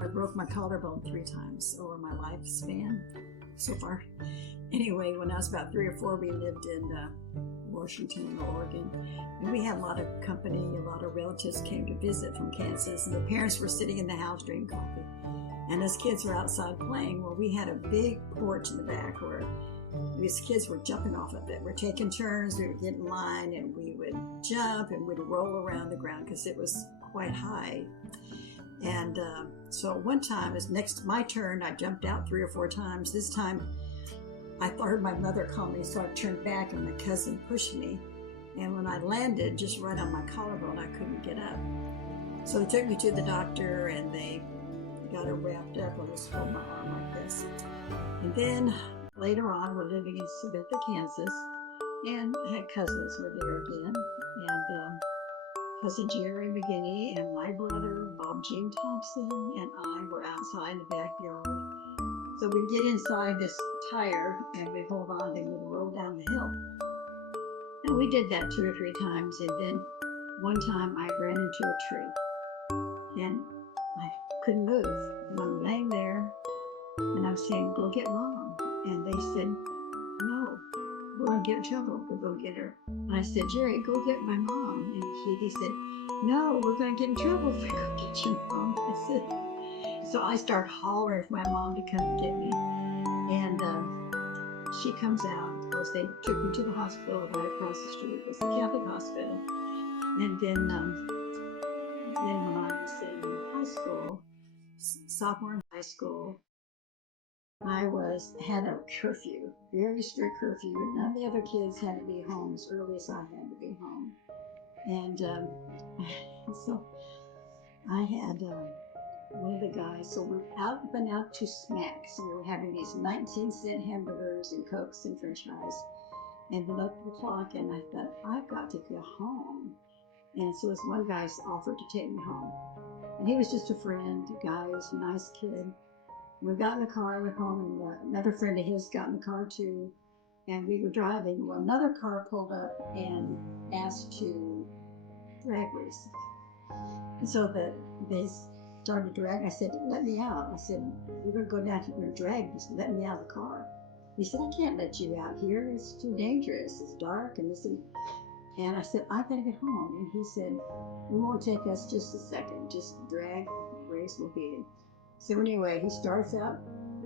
I broke my collarbone 3 times over my lifespan so far. Anyway, when I was about 3 or 4, we lived in Washington, Oregon, and we had a lot of company. A lot of relatives came to visit from Kansas, and the parents were sitting in the house drinking coffee, and us kids were outside playing. Well, we had a big porch in the back where these kids were jumping off of it. We're taking turns, we would get in line, and we would jump and we'd roll around the ground because it was quite high. And so one time, it was my turn, I jumped out 3 or 4 times. This time, I heard my mother call me, so I turned back and my cousin pushed me. And when I landed just right on my collarbone, I couldn't get up. So they took me to the doctor and they got it wrapped up. I was holding my arm like this. And then later on, we're living in Sabetha, Kansas, and I had cousins were there again. And cousin Jerry McGinney and my brother, Bob Jean Thompson, and I were outside in the backyard. So we'd get inside this tire and we'd hold on and we'd roll down the hill. And we did that 2 or 3 times. And then one time I ran into a tree and I couldn't move. And I'm laying there and I'm saying, go get Mom. And they said, no, we're going to get in trouble. We'll go get her. And I said, Jerry, go get my mom. And he said, no, we're going to get in trouble if we go get your mom. I said, so I start hollering for my mom to come get me. And she comes out. Of course, they took me to the hospital right across the street. It was a Catholic hospital. And then when I was in high school, sophomore in high school, I had a curfew, very strict curfew. None of the other kids had to be home as early as I had to be home. And so I had one of the guys, so we're been out to Smack. So we were having these 19-cent hamburgers and Cokes and French fries. And we looked at the clock and I thought, I've got to go home. And so this one guy offered to take me home. And he was just a friend, a guy, he was a nice kid. We got in the car, went home, and another friend of his got in the car too. And we were driving. Well, another car pulled up and asked to drag race. And so they started dragging. I said, let me out. I said, we're going to go down here and drag. He said, let me out of the car. He said, I can't let you out here. It's too dangerous. It's dark. And I said, I gotta get home. And he said, it won't take us just a second. Just drag race will be it. So anyway, he starts out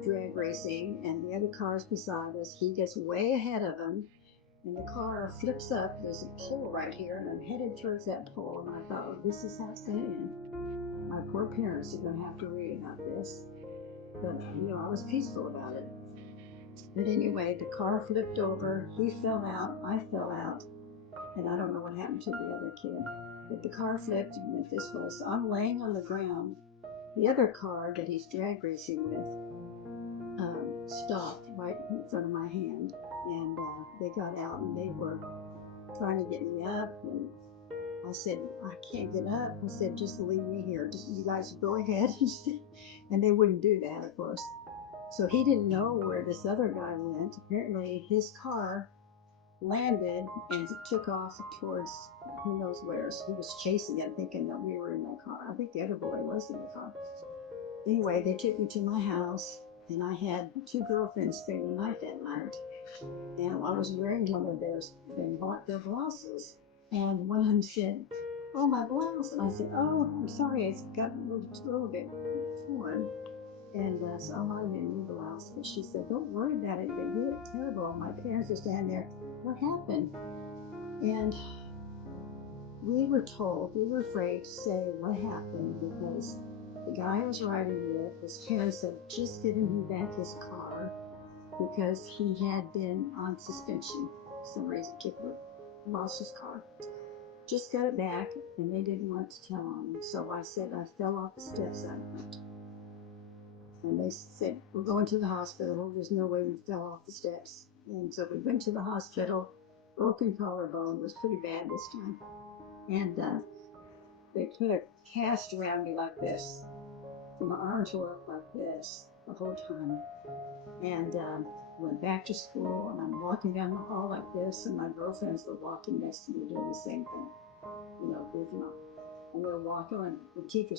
drag racing and the other car's beside us. He gets way ahead of him and the car flips up. There's a pole right here and I'm headed towards that pole. And I thought, well, this is how it's gonna end. My poor parents are gonna have to worry about this. But, I was peaceful about it. But anyway, the car flipped over. He fell out. I fell out. And I don't know what happened to the other kid. But the car flipped and went this way. So I'm laying on the ground. The other car that he's drag racing with stopped right in front of my hand. And they got out and they were trying to get me up. And I said, I can't get up. I said, just leave me here. Just you guys go ahead. And they wouldn't do that, of course. So he didn't know where this other guy went. Apparently his car landed and took off towards who knows where. So he was chasing it, thinking that we were in that car. I think the other boy was in the car. Anyway, they took me to my house, and I had 2 girlfriends spend the night that night. And I was wearing one of their blouses. And one of them said, oh, my blouse. And I said, oh, I'm sorry, it's got a little bit torn. And so I wanted a new blouse. But she said, don't worry about it, but you look terrible. My parents are standing there. What happened? And we were afraid to say what happened because the guy I was riding with, his parents had just given him back his car because he had been on suspension for some reason. Kipper lost his car. Just got it back, and they didn't want to tell on him. So I said I fell off the steps that night. And they said, we're going to the hospital. There's no way we fell off the steps. And so we went to the hospital. Broken collarbone was pretty bad this time. And they put a cast around me like this. From my arm to up like this the whole time. And went back to school, and I'm walking down the hall like this, and my girlfriends were walking next to me doing the same thing. Goofing off. And we were walking, and the teacher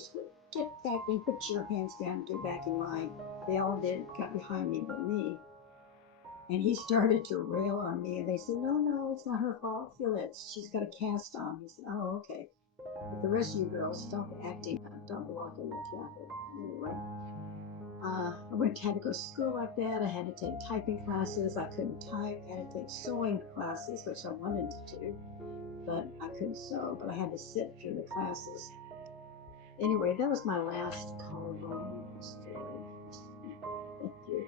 get back and put your hands down, get back in line. They all did, got behind me but me. And he started to rail on me, and they said, no, it's not her fault. Feel it. She's got a cast on. He said, oh, okay. But the rest of you girls, stop acting up. Don't block in the traffic. Anyway, had to go to school like that. I had to take typing classes. I couldn't type. I had to take sewing classes, which I wanted to do, but I couldn't sew. But I had to sit through the classes. Anyway, that was my last collarbone story. Thank you.